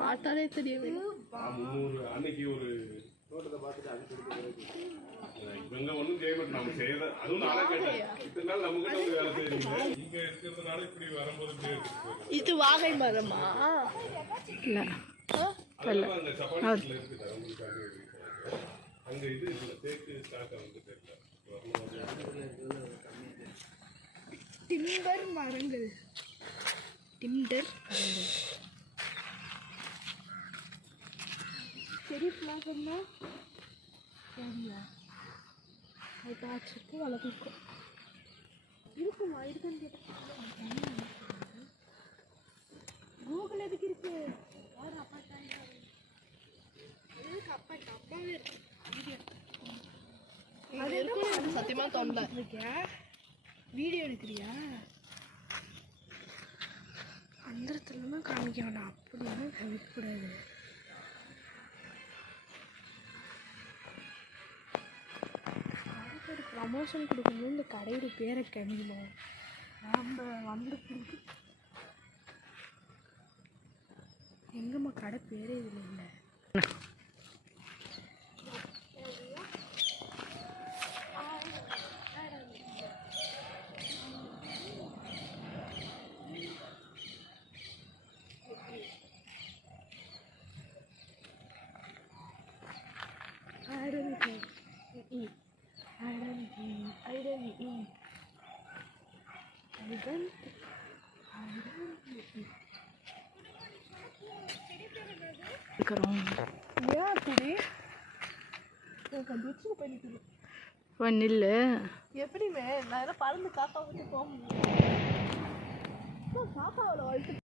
பார்த்தாலே தெரியும். அன்னைக்கு ஒரு இவங்க ஒன்றும் செய்ய மாட்டோம். நம்ம செய்யற அதுவும் நானே கேட்டேன். இத்தனை நாள் நம்ம கிட்ட வேலை செய்யறீங்க. இங்க இருக்கிறதுனால இப்படி வரும்போது இது வாகை மரமா? இல்ல அங்க சப்பாத்தில இருக்குது. அங்க இது தேக்கு ஸ்டார்ட் வந்து தெரியல. டிம்பர் மரங்கள். டிம்பர் மரங்கள். சரி பிளாகன்னா சரியா அது பார்த்துட்டு வளர்க்கும் இருக்குமா இருக்குன்னு கேட்டேன். கூகுள் எதுக்கு இருக்கு? யாரும் அப்பா அப்பாவே இருக்கு. அது சத்தியமா தோணல. வீடியோ எடுக்கிறியா? அந்த இடத்துல தான் காமிக்க வேண்டாம். அப்படின்னா தவிர்க்கூடாது. ப்ரமோஷன் கொடுக்கும்போது இந்த கடையோட பேரை கணிக்கணும். நம்ம வந்து எங்கம்மா கடை பேரே இதில் இல்லை. நில்லு எப்படிமே நான் பறந்து காப்பா விட்டு போக முடியும். காப்பாவில்